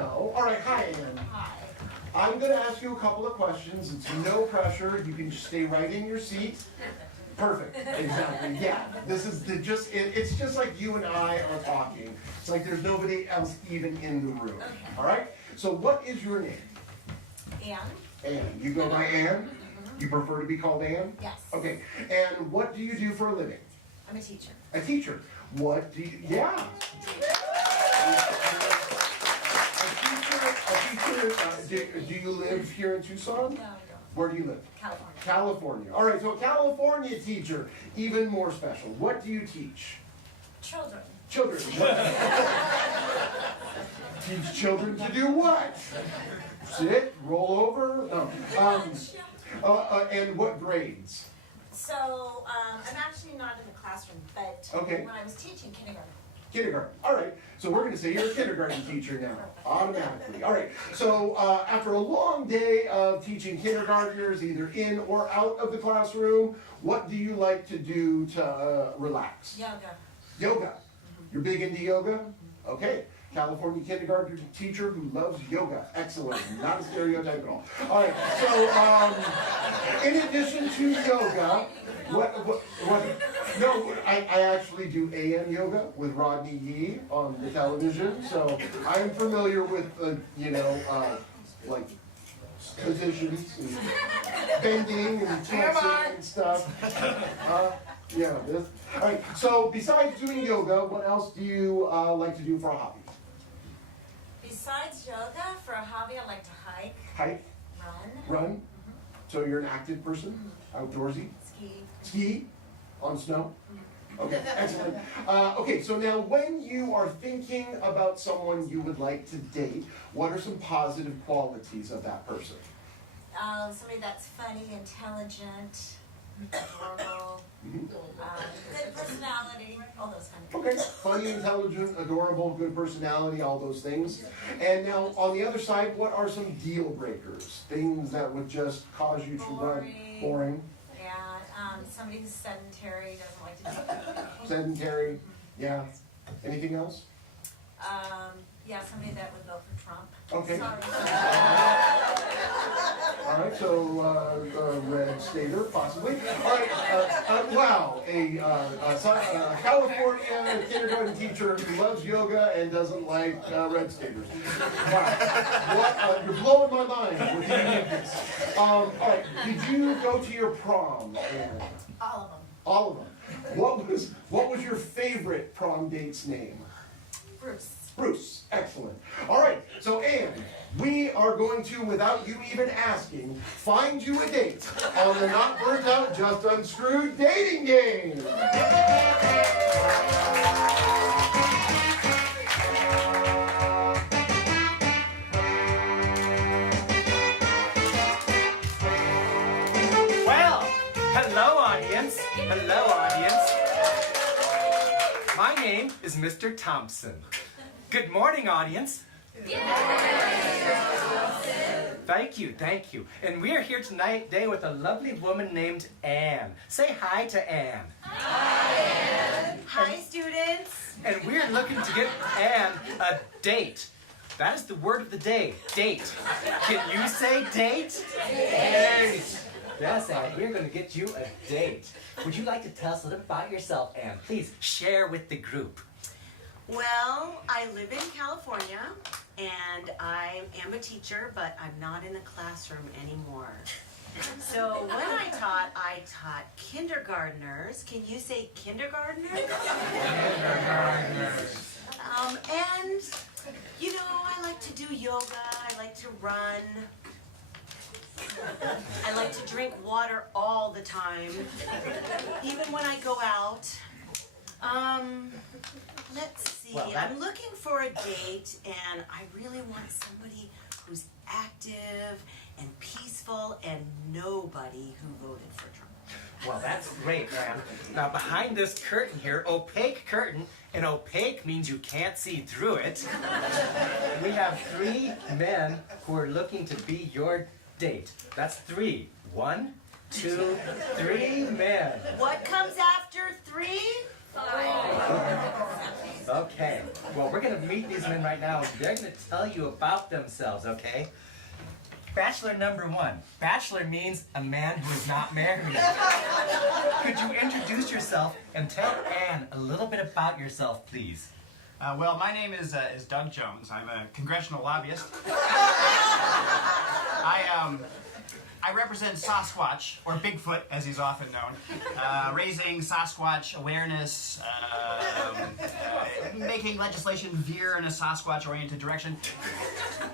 know. All right, hi, Ann. Hi. I'm going to ask you a couple of questions. It's no pressure. You can just stay right in your seat. Perfect. Exactly. Yeah. This is it's just like you and I are talking. It's like there's nobody else even in the room. Okay. All right? So what is your name? Ann? Ann. You go by Ann? You prefer to be called Ann? Yes. Okay. And what do you do for a living? I'm a teacher. A teacher. What do you, yeah. Do you live here in Tucson? No, I don't. Where do you live? California. California. All right, so a California teacher, even more special. What do you teach? Children. Children. Teach children to do what? Sit, roll over? No. And what grades? So, I'm actually not in the classroom, but Okay. when I was teaching kindergarten. Kindergarten. All right. So we're going to say you're a kindergarten teacher now, automatically. All right. So after a long day of teaching kindergartners, either in or out of the classroom, what do you like to do to relax? Yoga. Yoga. You're big into yoga? Okay. California kindergarten teacher who loves yoga. Excellent. Not a stereotype at all. All right. So in addition to yoga, no, I actually do AM yoga with Rodney Yee on the television, so I'm familiar with like positions and bending and twisting and stuff. Yeah. All right. So besides doing yoga, what else do you like to do for a hobby? Besides yoga, for a hobby, I like to hike, Hike, run. So you're an active person, outdoorsy. Ski on snow? Okay, excellent. Okay, so now when you are thinking about someone you would like to date, what are some positive qualities of that person? Somebody that's funny, intelligent, adorable, good personality, all those kind of things. Okay, funny, intelligent, adorable, good personality, all those things. And now on the other side, what are some deal breakers? Things that would just cause you to run? Boring. Yeah, somebody who's sedentary, doesn't like to do anything. Sedentary, yeah. Anything else? Yeah, somebody that would vote for Trump. Okay. Sorry. All right, so red stater, possibly. All right, wow, a California kindergarten teacher who loves yoga and doesn't like red staters. Wow, you're blowing my mind with your uniqueness. All right, did you go to your prom, Ann? All of them. All of them. What was your favorite prom date's name? Bruce. Bruce, excellent. All right, so Ann, we are going to, without you even asking, find you a date on the Not Burnt Out, Just Unscrewed dating game. Well, hello audience. Hello audience. My name is Mr. Thompson. Good morning, audience. Thank you, thank you. And we are here today with a lovely woman named Ann. Say hi to Ann. Hi, Ann. Hi, students. And we're looking to get Ann a date. That is the word of the day, date. Can you say date? Date. Yes, Ann, we're going to get you a date. Would you like to tell us a little about yourself, Ann? Please share with the group. Well, I live in California, and I am a teacher, but I'm not in the classroom anymore. So when I taught kindergartners. Can you say kindergartners? Kindergartners. And, you know, I like to do yoga, I like to run. I like to drink water all the time, even when I go out. Let's see, Well, I'm looking for a date, and I really want somebody who's active and peaceful and nobody who voted for Trump. Well, that's great, Ann. Now, behind this curtain here, opaque curtain, and opaque means you can't see through it, we have 3 men who are looking to be your date. That's 3. 1, 2, 3 men. What comes after 3? 5. Okay, well, we're gonna meet these men right now, and they're gonna tell you about themselves, okay? Bachelor number 1. Bachelor means a man who is not married. Could you introduce yourself and tell Anne a little bit about yourself, please? Well, my name is Doug Jones. I'm a congressional lobbyist. I represent Sasquatch, or Bigfoot, as he's often known, raising Sasquatch awareness, making legislation veer in a Sasquatch-oriented direction,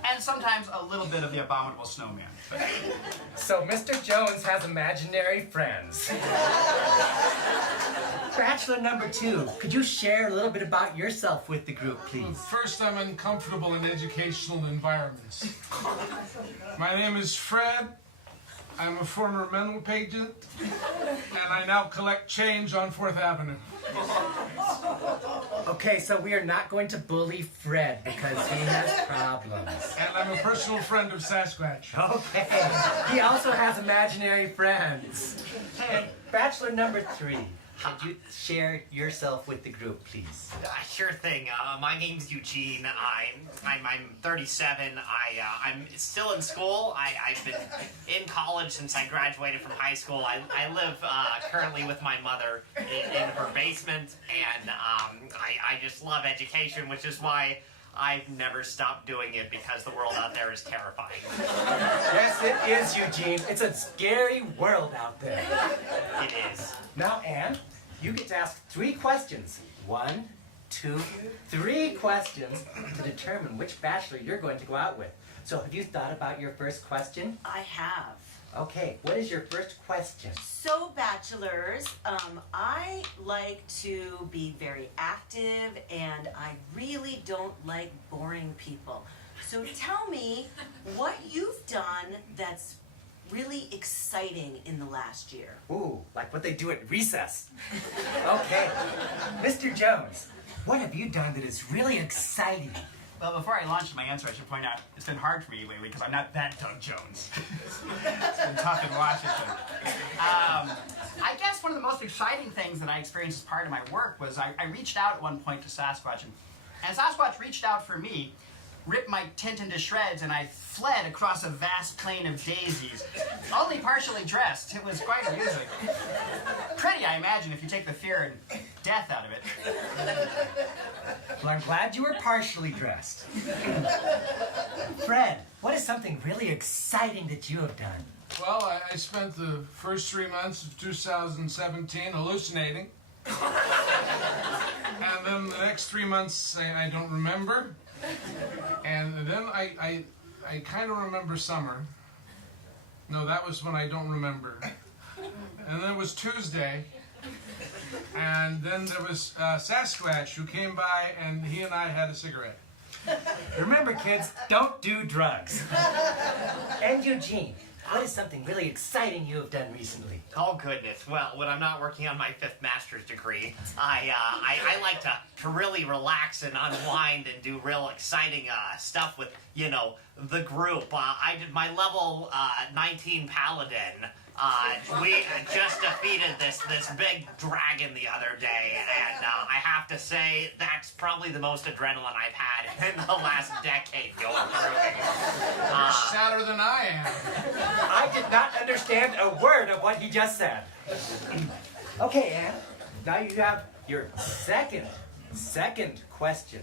and sometimes a little bit of the abominable snowman. So Mr. Jones has imaginary friends. Bachelor number 2, could you share a little bit about yourself with the group, please? First, I'm uncomfortable in educational environments. My name is Fred. I'm a former mental patient, and I now collect change on 4th Avenue. Okay, so we are not going to bully Fred because he has problems. And I'm a personal friend of Sasquatch. Okay, he also has imaginary friends. And Bachelor number 3, could you share yourself with the group, please? Sure thing. My name's Eugene. I'm 37. I'm still in school. I've been in college since I graduated from high school. I live currently with my mother in her basement, and I just love education, which is why I've never stopped doing it, because the world out there is terrifying. Yes, it is, Eugene. It's a scary world out there. It is. Now, Anne, you get to ask 3 questions. 1, 2, 3 questions to determine which bachelor you're going to go out with. So have you thought about your first question? I have. Okay, what is your first question? So, bachelors, I like to be very active, and I really don't like boring people. So tell me what you've done that's really exciting in the last year. Ooh, like what they do at recess. Okay, Mr. Jones, what have you done that is really exciting? Well, before I launch my answer, I should point out it's been hard for me lately because I'm not that Doug Jones. It's been tough in Washington. I guess one of the most exciting things that I experienced as part of my work was I reached out at one point to Sasquatch, and Sasquatch reached out for me, ripped my tent into shreds, and I fled across a vast plain of daisies, only partially dressed. It was quite amusing. Pretty, I imagine, if you take the fear and death out of it. Well, I'm glad you were partially dressed. Fred, what is something really exciting that you have done? Well, I spent the first 3 months of 2017 hallucinating. And then the next 3 months I don't remember. And then I kind of remember summer. No, that was when I don't remember. And then it was Tuesday. And then there was Sasquatch, who came by, and he and I had a cigarette. Remember, kids, don't do drugs. And Eugene, what is something really exciting you have done recently? Oh goodness! Well, when I'm not working on my 5th master's degree, I like to really relax and unwind and do real exciting stuff with the group. I did my level 19 paladin. We just defeated this big dragon the other day, and I have to say that's probably the most adrenaline I've had in the last decade going through it. You're sadder than I am. I did not understand a word of what he just said. Okay, Anne, now you have your second question.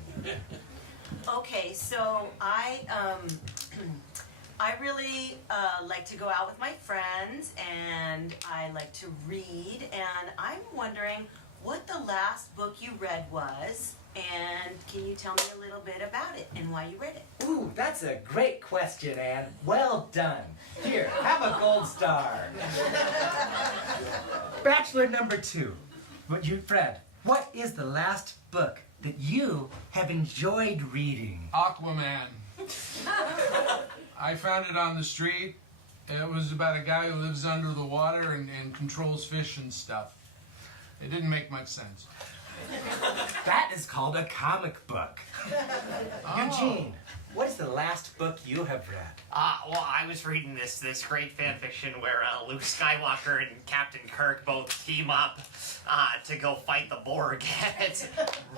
Okay, so I really like to go out with my friends, and I like to read, and I'm wondering what the last book you read was, and can you tell me a little bit about it and why you read it? Ooh, that's a great question, Anne. Well done. Here, have a gold star. Bachelor number 2. Fred, what is the last book that you have enjoyed reading? Aquaman. I found it on the street. It was about a guy who lives under the water and controls fish and stuff. It didn't make much sense. That is called a comic book. Oh. Eugene, what is the last book you have read? Well, I was reading this great fan fiction where Luke Skywalker and Captain Kirk both team up to go fight the Borg. It's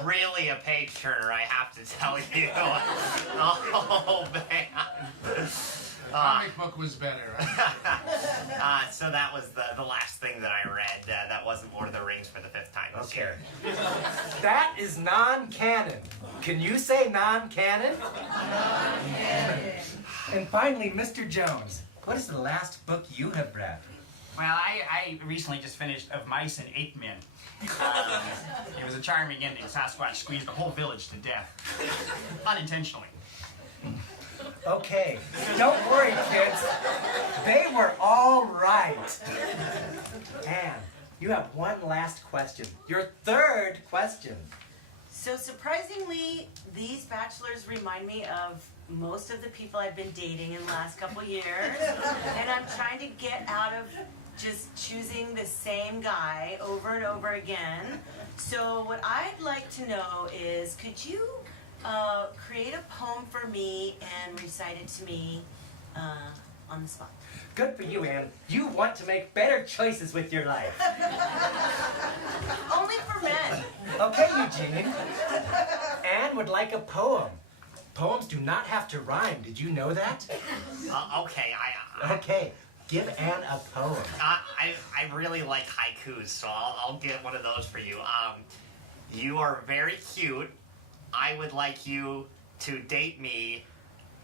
really a page turner, I have to tell you. Oh man. The comic book was better. So that was the last thing that I read. That wasn't Lord of the Rings for the 5th time this year. That is non-canon. Can you say non-canon? And finally, Mr. Jones, what is the last book you have read? Well, I recently just finished Of Mice and Ape Men. It was a charming ending. Sasquatch squeezed the whole village to death. Unintentionally. Okay, don't worry, kids. They were all right. Anne, you have one last question. Your 3rd question. So surprisingly, these bachelors remind me of most of the people I've been dating in the last couple years. And I'm trying to get out of just choosing the same guy over and over again. So what I'd like to know is, could you create a poem for me and recite it to me on the spot? Good for you, Anne. You want to make better choices with your life. Only for men. Okay, Eugene. Anne would like a poem. Poems do not have to rhyme. Did you know that? Okay, Okay, give Anne a poem. I really like haikus, so I'll get one of those for you. You are very cute. I would like you to date me.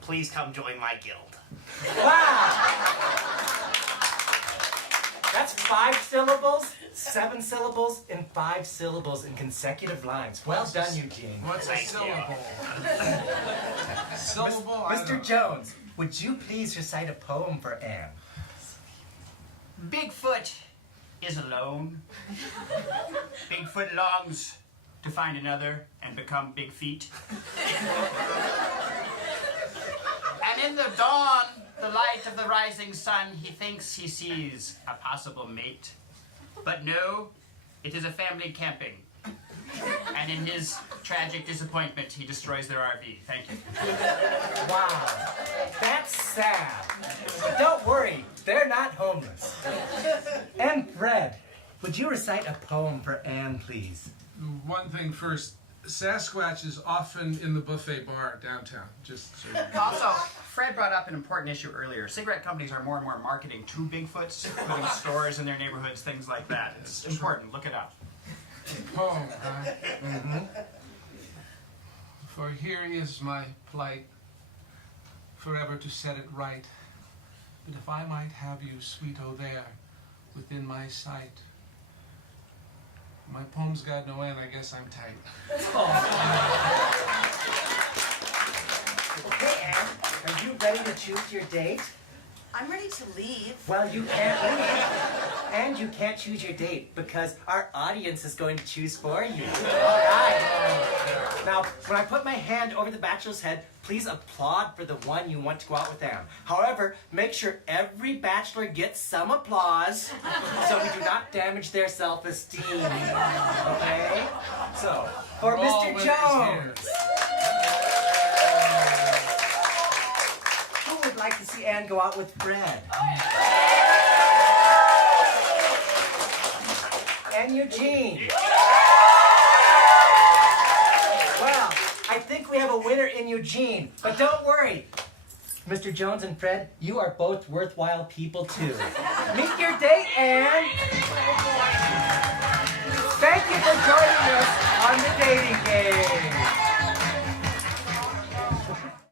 Please come join my guild. Wow! That's 5 syllables, 7 syllables, and 5 syllables in consecutive lines. Well done, Eugene. What's a Thank syllable? Syllable? I don't Mr. know. Jones, would you please recite a poem for Anne? Bigfoot is alone. Bigfoot longs to find another and become Big Feet. And in the dawn, the light of the rising sun, he thinks he sees a possible mate. But no, it is a family camping. And in his tragic disappointment, he destroys their RV. Thank you. Wow, that's sad. But don't worry, they're not homeless. And Fred, would you recite a poem for Anne, please? One thing first. Sasquatch is often in the buffet bar downtown. Just so you know. Also, Fred brought up an important issue earlier. Cigarette companies are more and more marketing to Bigfoots, putting stores in their neighborhoods, things like that. It's important. Look it up. Poem, huh? Mm-hmm. For here is my plight, forever to set it right. But if I might have you, sweet O there, within my sight. My poem's got no end, I guess I'm tight. Okay, Anne, are you ready to choose your date? I'm ready to leave. Well, you can't leave. And you can't choose your date because our audience is going to choose for you. All right. Now, when I put my hand over the bachelor's head, please applaud for the one you want to go out with Anne. However, make sure every bachelor gets some applause so we do not damage their self-esteem. Okay? So, for We're all Mr. winners Jones. Who would like to see Anne go out with Fred? And Eugene. Well, I think we have a winner in Eugene, but don't worry. Mr. Jones and Fred, you are both worthwhile people too. Meet your date, Anne. Thank you for joining us on the dating game.